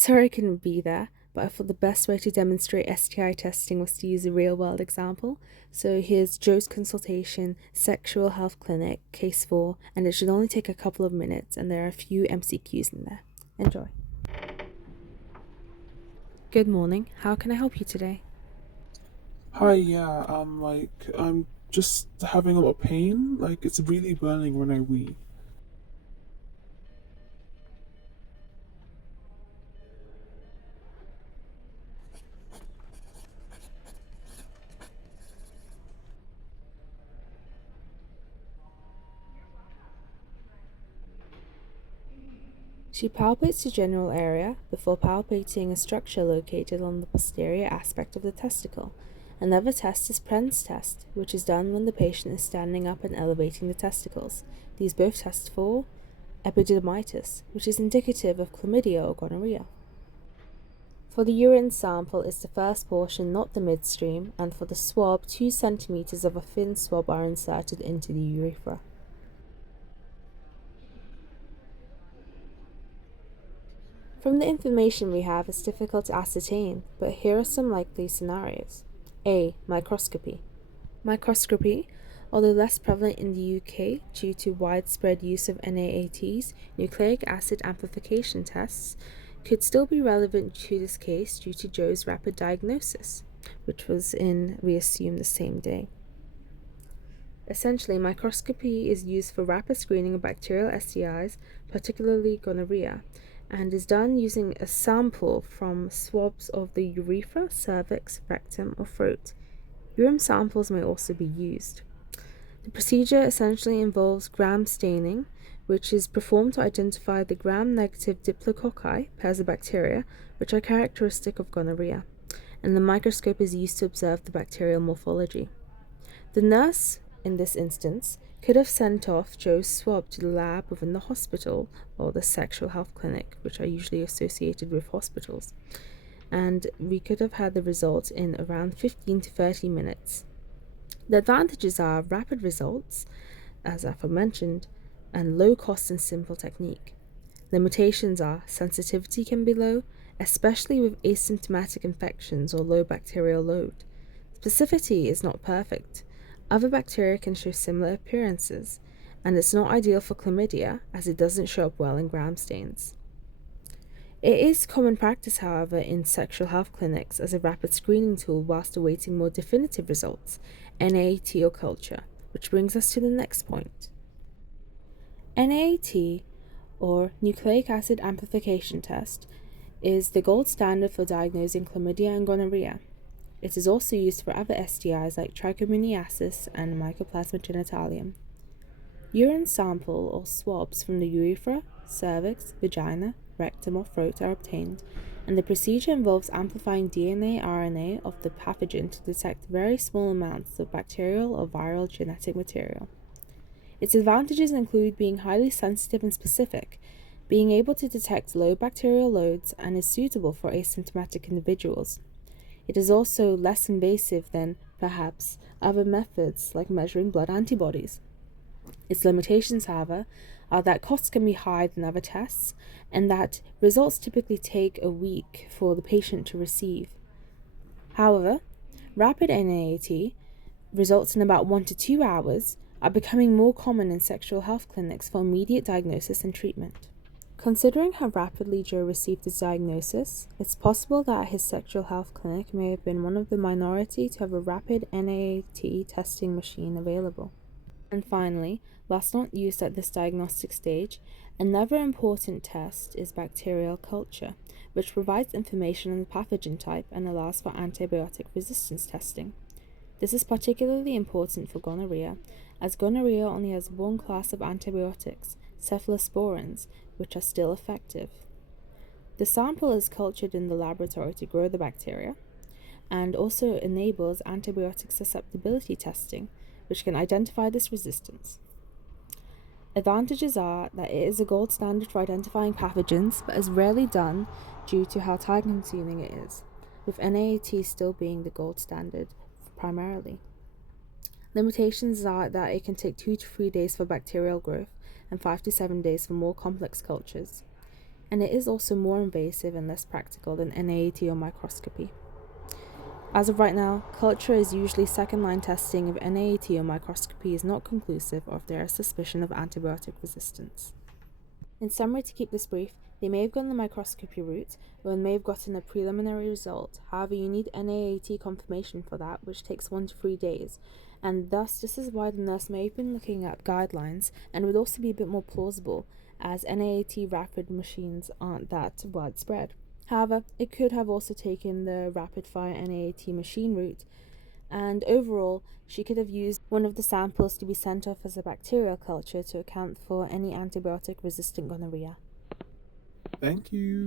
Sorry I couldn't be there, but I thought the best way to demonstrate STI testing was to use a real-world example. So here's Joe's consultation, sexual health clinic, case 4, and it should only take a couple of minutes, and there are a few MCQs in there. Enjoy. Good morning. How can I help you today? Hi, yeah, I'm just having a lot of pain. Like, it's really burning when I wee. She palpates the general area before palpating a structure located on the posterior aspect of the testicle. Another test is Pren's test, which is done when the patient is standing up and elevating the testicles. These both test for epididymitis, which is indicative of chlamydia or gonorrhea. For the urine sample, it's the first portion, not the midstream, and for the swab, 2 centimeters of a thin swab are inserted into the urethra. From the information we have, it's difficult to ascertain, but here are some likely scenarios. A. Microscopy. Microscopy, although less prevalent in the UK due to widespread use of NAATs, nucleic acid amplification tests, could still be relevant to this case due to Joe's rapid diagnosis, which was in, we assume, the same day. Essentially, microscopy is used for rapid screening of bacterial STIs, particularly gonorrhea, and is done using a sample from swabs of the urethra, cervix, rectum, or throat. Urine samples may also be used. The procedure essentially involves gram staining, which is performed to identify the gram-negative diplococci, pairs of bacteria, which are characteristic of gonorrhea, and the microscope is used to observe the bacterial morphology. The nurse, in this instance, could have sent off Joe's swab to the lab within the hospital or the sexual health clinic, which are usually associated with hospitals, and we could have had the results in around 15 to 30 minutes. The advantages are rapid results, as aforementioned, and low cost and simple technique. Limitations are sensitivity can be low, especially with asymptomatic infections or low bacterial load. Specificity is not perfect. Other bacteria can show similar appearances, and it's not ideal for chlamydia as it doesn't show up well in gram stains. It is common practice, however, in sexual health clinics as a rapid screening tool whilst awaiting more definitive results, NAAT or culture, which brings us to the next point. NAAT, or nucleic acid amplification test, is the gold standard for diagnosing chlamydia and gonorrhea. It is also used for other STIs like trichomoniasis and mycoplasma genitalium. Urine sample or swabs from the urethra, cervix, vagina, rectum, or throat are obtained, and the procedure involves amplifying DNA RNA of the pathogen to detect very small amounts of bacterial or viral genetic material. Its advantages include being highly sensitive and specific, being able to detect low bacterial loads, and is suitable for asymptomatic individuals. It is also less invasive than, perhaps, other methods like measuring blood antibodies. Its limitations, however, are that costs can be higher than other tests, and that results typically take a week for the patient to receive. However, rapid NAAT results in about 1 to 2 hours are becoming more common in sexual health clinics for immediate diagnosis and treatment. Considering how rapidly Joe received his diagnosis, it's possible that his sexual health clinic may have been one of the minority to have a rapid NAAT testing machine available. And finally, whilst not used at this diagnostic stage, another important test is bacterial culture, which provides information on the pathogen type and allows for antibiotic resistance testing. This is particularly important for gonorrhea, as gonorrhea only has one class of antibiotics, cephalosporins, which are still effective. The sample is cultured in the laboratory to grow the bacteria, and also enables antibiotic susceptibility testing, which can identify this resistance. Advantages are that it is a gold standard for identifying pathogens, but is rarely done due to how time-consuming it is, with NAAT still being the gold standard primarily. Limitations are that it can take 2 to 3 days for bacterial growth and 5 to 7 days for more complex cultures. and it is also more invasive and less practical than NAAT or microscopy. As of right now, culture is usually second-line testing if NAAT or microscopy is not conclusive or if there is suspicion of antibiotic resistance. In summary, to keep this brief, they may have gone the microscopy route, or may have gotten a preliminary result. However, you need NAAT confirmation for that, which takes 1 to 3 days, and thus this is why the nurse may have been looking at guidelines and would also be a bit more plausible, as NAAT rapid machines aren't that widespread. However, it could have also taken the rapid-fire NAAT machine route, and overall, she could have used one of the samples to be sent off as a bacterial culture to account for any antibiotic-resistant gonorrhea. Thank you.